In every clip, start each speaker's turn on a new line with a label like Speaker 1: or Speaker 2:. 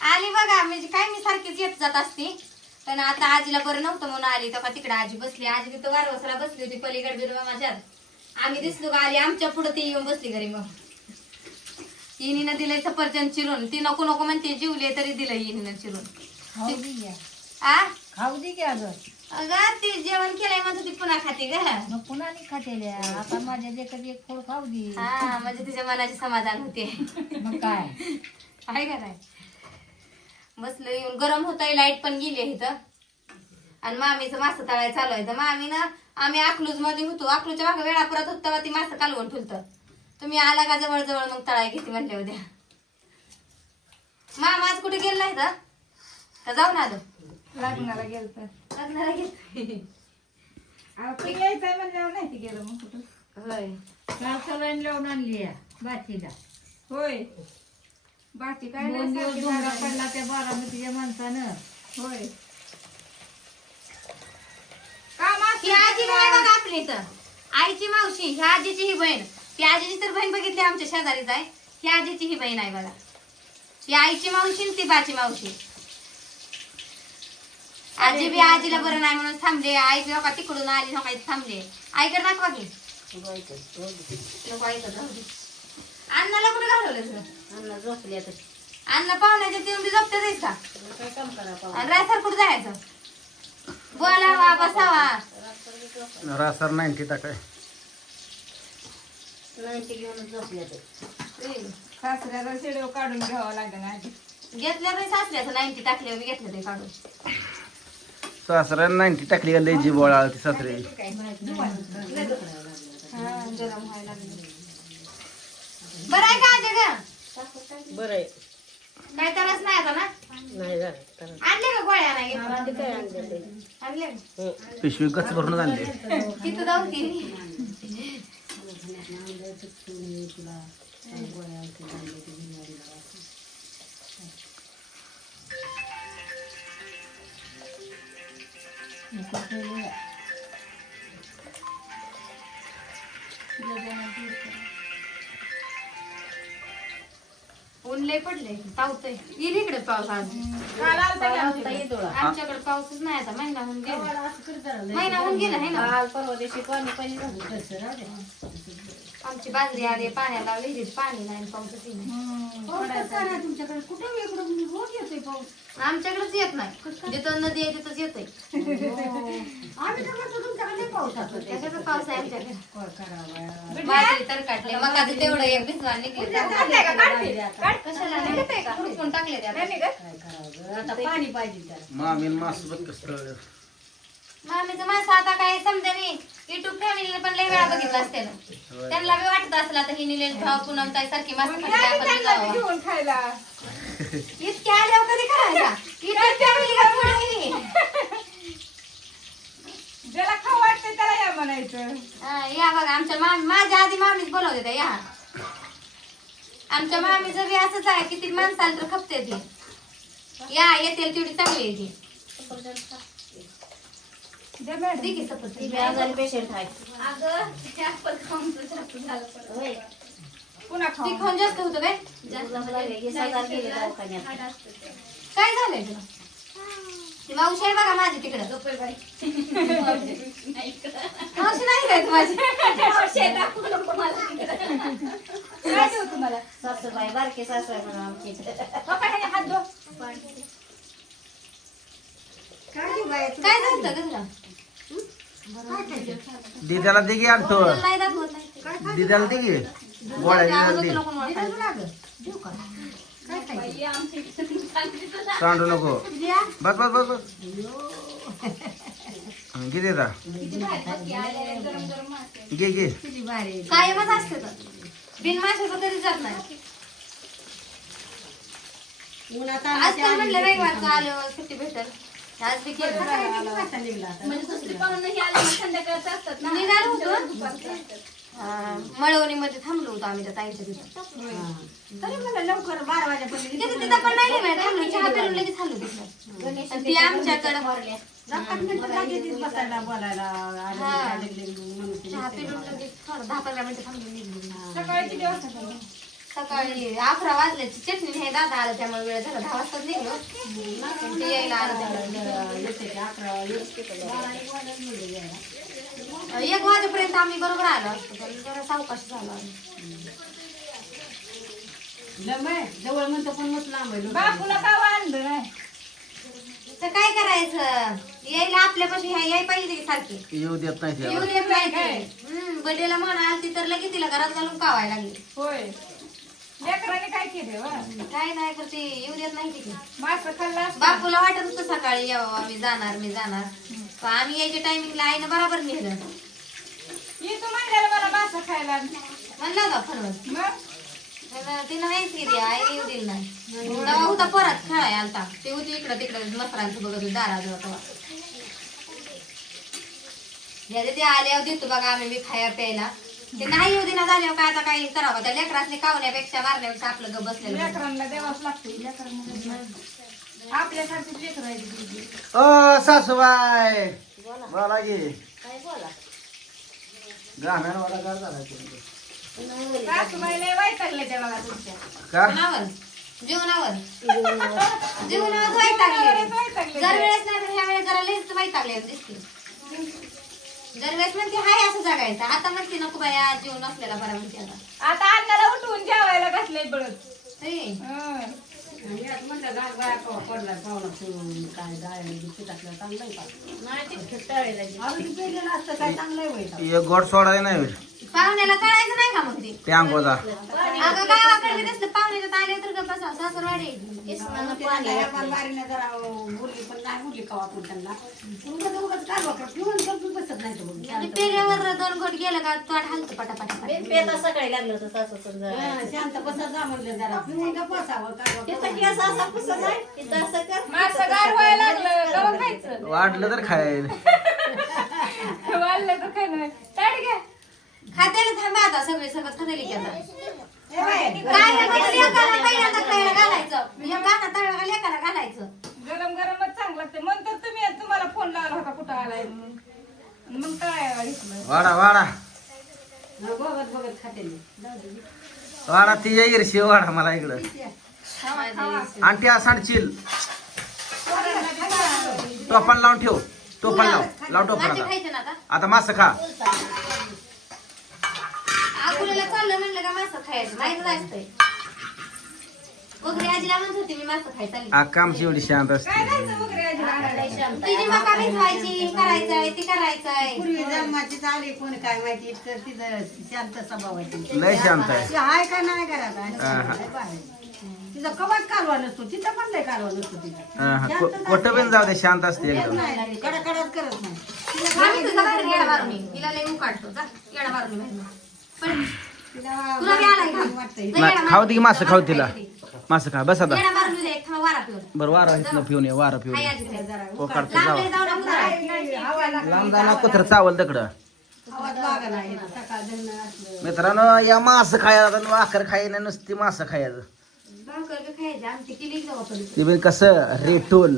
Speaker 1: आली बघा म्हणजे काय मी सारखीच येत जात असते. पण आता आजीला बरं नव्हतं म्हणून आली. तेव्हा तिकडे आजी बसली. आजी तिथं वारवसला बसली होती पलीकडे बिरवा माझ्यात आम्ही दिसलो का आली आमच्या पुढे ती येऊन बसली घरी मग. इनीनं दिलंय सफरचंद चिरून. ती नको नको म्हणते जीवले तरी दिलंय इनीनं चिरून.
Speaker 2: खाऊ दे की.
Speaker 1: आ?
Speaker 2: खाऊ दे की अगं.
Speaker 1: अगं ती जेवण केलंय म्हणत ती पुन्हा खाते ग.
Speaker 2: मग पुन्हा नाही खातेल्या आता माझ्या देखत एक फोड खाऊ दे.
Speaker 1: हा म्हणजे तिच्या मनाचे समाधान होते.
Speaker 2: मग काय?
Speaker 1: आहे का नाही? बसलं येऊन गरम होतंय लाइट पण गेली आहे इथं. आणि मामीचं मासं तळाय चालू आहे. तर मामीनं आम्ही अकलूजमध्ये होतो. अकलूच्या मागे वेळापुरात होत तेव्हा ती मासं कालवून ठेवतं तुम्ही आला का जवळ जवळ मग तळाय घेते म्हणले उद्या. मामा आज कुठे गेला नाही तर? जाऊन आलो
Speaker 2: लग्नाला गेलं तर
Speaker 1: लग्नाला गेलं
Speaker 2: आपण यायचंय म्हणल्यावर नाही ती गेलं मग कुठं?
Speaker 1: होय.
Speaker 2: लावून आणली आहे बाचीला
Speaker 3: होय. बाकी काय
Speaker 2: दोन
Speaker 3: नाही
Speaker 2: दिवस
Speaker 3: सारखी झाडाला.
Speaker 2: पडला त्या बारामतीच्या माणसानं.
Speaker 3: होय. काम
Speaker 1: ही आजी नाही बघा आपली इथं. आईची मावशी ह्या आजीची ही बहीण. ती आजीची तर बहीण बघितली आमच्या शेजारीच आहे. ही आजीची ही बहीण आहे बघा. ही आईची मावशी आणि ती बाची मावशी. आजी बी आजीला बरं नाही म्हणून थांबले. आई बी का तिकडून आली नका थांबले. आईकडे दाखवा की. नको ऐकत राहू दे. अण्णाला कुठे घालवलं अण्णा पाहुण्याच्या तिथून बी झोपते जायचं का? आणि रायसर कुठे जायचं? बोलावा बसावा
Speaker 4: रासर नाईन्टी टाकाय
Speaker 3: सासऱ्याचा शेडव काढून घ्यावा लागेल आधी.
Speaker 1: घेतल्या तरी सासऱ्याचं नाईन्टी टाकल्यावर घेतलं ते काढून.
Speaker 4: सासऱ्या नाईन्टी टाकली का लय जी बोळा ती
Speaker 1: हा, गरम व्हायला लागलं. बरं आहे का आजी ग
Speaker 5: बरं आहे.
Speaker 1: काय त्रास नाही आता ना?
Speaker 5: नाही झालं तर
Speaker 1: आणले का गोळ्या नाही?
Speaker 5: ते काय आणलं ते?
Speaker 1: आणले का?
Speaker 4: पिशवी गच भरून आणले.
Speaker 1: तिथं जाऊ की ऊन लय पडले पावतय. येईल इकडे पाऊस आज.
Speaker 3: काल आलता की आमच्याकडे?
Speaker 1: आमच्याकडे पाऊसच नाही आता. महिना होऊन गेला. महिना होऊन गेला आहे ना?
Speaker 5: काल परवा दिवशी पाणी पाणी झालं.
Speaker 1: आमची बाजरी आली पाण्याला विहिरीत पाणी नाही पाऊसच येत नाही.
Speaker 2: तुमच्याकडे? कुठे इकडं? रोज येतोय पाऊस.
Speaker 1: आमच्याकडेच येत नाही. जिथं नदी आहे तिथंच येतंय.
Speaker 2: म्हणतो पाऊस
Speaker 1: आहे आमच्याकडे. बाजरी तर काढले. तेवढं एक भिजवा निघले.
Speaker 3: काढते का? काढते. काढ.
Speaker 1: कशाला? नाही खुरपून टाकले त्या
Speaker 3: नाही निघत?
Speaker 2: काय करावं? आता पाणी पाहिजे त्याला.
Speaker 4: मामीन मास बघ कसं तळलं.
Speaker 1: मामीचं माणसं आता काय समजा मी. युट्यूब फॅमिलीने पण लय वेळा बघितलं असते त्यांना बी वाटत असलं आता ही निलेश भाऊ पूनम ताई सारखी माणसं इतक्या आल्यावर कधी करायचा? युट्यूब
Speaker 3: ज्याला खाऊ वाटतं त्याला या म्हणायचं.
Speaker 1: हा, या बघा आमच्या मामी माझ्या आधी मामीच बोलवते त्या या. आमच्या मामीचं बी असंच आहे किती माणसाला तर खपते ती. या येतील तेवढी चांगली आहे ती.
Speaker 3: द्या मॅडम.
Speaker 1: दे की सफरचंद.
Speaker 5: आजारी पेशंट आहे.
Speaker 1: अगं, ते apple खाऊन तर जास्त झालं परत.
Speaker 5: होय.
Speaker 3: पुन्हा
Speaker 1: ती
Speaker 3: खाऊ
Speaker 1: खाऊन जास्त होतं काय?
Speaker 5: साजार गेले दवाखान्यात
Speaker 1: काय झालंय तुला? ती मावशी आहे बघा माझी तिकडं मावशी नाही काय माझी
Speaker 3: काय देऊ तुम्हाला
Speaker 5: सासूबाई बारके सासू आहे म्हणून आमची
Speaker 3: हो ह्याने हात धुवा.
Speaker 1: काय झालं का तुला
Speaker 4: दिद्याला दे की आणतो
Speaker 1: तुला नाही दाखवत नाही.
Speaker 4: दिद्याला दे गोळ्या
Speaker 1: त्यामुळं
Speaker 4: दे
Speaker 1: तुला कोण
Speaker 4: सांडू नको. बस बस बस बस. हं, किती येता घे घे.
Speaker 2: किती भारी. आहे.
Speaker 1: कायमच असते तर. बिन माशाचं कधी जात नाही.
Speaker 5: उन्हात
Speaker 1: आज तर म्हणलं रविवारचं आलं सुट्टी भेटल. आज बी केलं
Speaker 2: किती वाजता निघला आता?
Speaker 1: निघालो होतो. मळवणीमध्ये थांबलो होतो आम्ही त्या ताईच्या तिथं.
Speaker 2: तरी म्हणलं लवकर बारा वाजेपर्यंत
Speaker 1: तिथं तिथं पण नाही थांबलो चहा पिरून लगेच थांबलो तिथं. आणि ती आमच्याकडं
Speaker 2: बसायला बोलायला
Speaker 1: चहा पिरून लगेच थोडं दहा पंधरा मिनिटं थांबलो निघलो
Speaker 3: सकाळी किती वाजता खाऊ?
Speaker 1: सकाळी अकरा वाजल्याची चटणी हे दादा आलं त्यामुळे वेळ झाला. दहा वाजताच निघलो. ते यायला आलं एक वाजेपर्यंत आम्ही बरोबर आलो. असतो पण जरा सावकाश झालो.
Speaker 5: जवळ म्हणतो पण मस्त लांब आहे
Speaker 3: बापूला का आणलं नाही.
Speaker 1: तर काय करायचं? यायला आपल्यापाशी ह्या याय पाहिजे की सारखी.
Speaker 4: येऊ देत नाही
Speaker 1: येऊ देत नाही ते. हम्म बर्थडेला म्हणा आलती तर लगेच तिला घरात घालून कावायला लागली.
Speaker 3: होय. लेकराने काय केले वा?
Speaker 1: काय नाही करते येऊ देत नाही तिथे
Speaker 3: मासं खाल्लं असतं.
Speaker 1: बापूला वाटत होतं सकाळी यावं आम्ही जाणार मी जाणार. पण आम्ही यायच्या टायमिंगला आईनं बरोबर नेलं.
Speaker 3: ये तू म्हणलेलं मला मासं खायला
Speaker 1: म्हणलं
Speaker 3: मग?
Speaker 1: पण तिनं नाहीच केली आई येऊ दिली नाही. तेव्हा होता परत खेळाय आलता. ते होती इकडं तिकडं मसरांचं बघत होती दाराजवळ तेव्हा. या ते आल्यावर देतो बघा आम्ही बी खाया प्यायला. ते नाही येऊ दिना झाल्यावर काय आता काही करावं? त्या लेकरासने कावण्यापेक्षा मारण्यापेक्षा आपलं ग बसलेलं.
Speaker 3: लेकरांना देवाच लागते लेकरांना आपल्यासारखी लेकर आहे ती.
Speaker 4: ओ सासूबाई! बोला की.
Speaker 5: काय बोला
Speaker 4: गाण्यानं वाला गार झाला की.
Speaker 3: सासूबाई लय वैतागले त्या बघा तुमच्या.
Speaker 4: का?
Speaker 1: जेवणावर जेवणावर जेवणावर वैतागले
Speaker 3: वैतागले
Speaker 1: दर वेळेस नाही तर ह्या वेळेस जरा लईच वैतागले दिसते दरवेळेस म्हणते हाय असं जगायचं आता म्हणते नको बाया जीव नसलेला बरा म्हणते आता.
Speaker 3: आता अन्नाला उठवून जेवायला घातलंय बळत
Speaker 1: हे,
Speaker 3: हं.
Speaker 5: म्हणलं बाया पडला फिरून काय चांगलं आहे का? नाही. ते खेटाळीला असतं काय चांगलं आहे
Speaker 4: एक गोड सोडाय नाही होईल.
Speaker 1: पाहुण्याला कळायचं नाही का मग ते?
Speaker 4: ते अंगोजा.
Speaker 1: अगं पाहुण्याच्यात आले तर गप्पा सासरवाडी. आणि दोन घोट गेलं का तोड हलतं पटापटा.
Speaker 5: पेता सकाळी लागलं होतं सासू समजा शांत बसा जा म्हणलं जरा. पिऊन का बसावं काय तिथं केस असा पुसत आहे तिथं असं कर.
Speaker 3: मासं गार व्हायला लागलं गव्हा खायचं.
Speaker 4: वाढलं तर खायला.
Speaker 3: वाढलं तर काय नाही ताट घ्या.
Speaker 1: खात्याला थांबा आता सगळे सगळं खात्याला की आता काय म्हणतात लेकाला पहिल्यांदा खायला घालायचं. एक गाणं तळाला लेकाला घालायचं.
Speaker 3: गरम गरमच चांगलं लागतं म्हणतात तुम्ही तुम्हाला फोन लावला होता कुठं आलाय? म्हणून. आणि मग काय घेतलं?
Speaker 4: वाडा वाडा.
Speaker 5: बघत बघत खाते मी.
Speaker 4: वाडा तिच्या ईर्षी वाडा मला इकडं.
Speaker 3: खावा खावा.
Speaker 4: आणि त्या सांडशील. टोपण लावून ठेव. टोपण लाव. लाव टोपण आता
Speaker 1: खायचं ना आता?
Speaker 4: आता मासं खा.
Speaker 1: चाललं म्हणलं का मासं खायचं? माहितच असतंय. वगैरे आजीला म्हणत होती मी मासं खायचं
Speaker 4: एवढी शांत असते.
Speaker 3: काय जायचं वगैरे आजीला? आणायला?
Speaker 1: तिची मका भिजवायची करायचंय ती करायचंय.
Speaker 5: पूर्वी जन्माची चाली कोण काय माहिती तर तिथं शांत स्वभावाची
Speaker 4: लय शांत आहे.
Speaker 5: ती हाय का नाही घरात. आहे. बाहेर. तिचा कवाच कालवा नसतो तिथं पण लय कालवा नसतो तिचा.
Speaker 4: हा, हा. को- कुठं पण जाऊ दे शांत असते एकदम.
Speaker 5: करत नाही. तिला
Speaker 1: आम्ही तुझा बाहेर येडा मारून ये. हिला लय उकाडतो जा येडा मारून ये बाहेर. पण
Speaker 5: तिला
Speaker 1: तुला बी आलाय का?
Speaker 5: वाटतं
Speaker 1: लय
Speaker 4: नाही,
Speaker 1: येडा
Speaker 4: खाऊ दे की. मासं खाऊ तिला. मासं खा. बस आता.
Speaker 1: येडा मारून दे. एक थांबा वारा पिऊन
Speaker 4: बरं वारं इथनं पिऊन ये वारं पिऊन
Speaker 1: जरा.
Speaker 4: ओ काढतो
Speaker 1: लांब
Speaker 4: जाऊ
Speaker 1: लय जाऊ नको जरा.
Speaker 4: लांब जाणार कुत्र चावल
Speaker 5: असलं.
Speaker 4: मित्रांनो या मासं खायला वाकर खायला नुसती मासं खायचं.
Speaker 1: भाकर बी खायची. आमची केली की वापरली.
Speaker 4: ते बी कसं रेटोल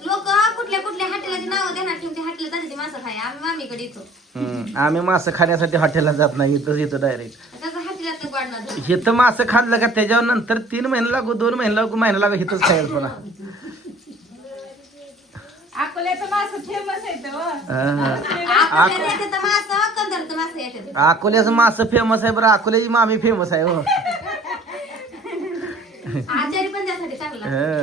Speaker 1: लोक कुठल्या कुठल्या हॉटेलाची नावं देणार ठेवते हॉटेल जाते ती मासं खाय? आम्ही मामीकडे येतो.
Speaker 4: हम्म. आम्ही मासं खाण्यासाठी हॉटेलला जात नाही इथंच येतो डायरेक्ट
Speaker 1: त्याचं हॉटेलात वाढणार
Speaker 4: इथं मासं खाल्लं का त्याच्यावर नंतर तीन महिने लागू दोन महिने लागू महिना लागू इथंच खायला पुन्हा.
Speaker 3: अकोल्याचं मासं फेमस आहे तो
Speaker 4: हा.
Speaker 1: आपल्याला येते तर मासं कंदरचं मासं येते.
Speaker 4: अकोल्याचं मासं फेमस आहे बरं अकोल्याची मामी फेमस आहे हो.
Speaker 1: आचारी पण त्यासाठी चांगला.
Speaker 4: हं.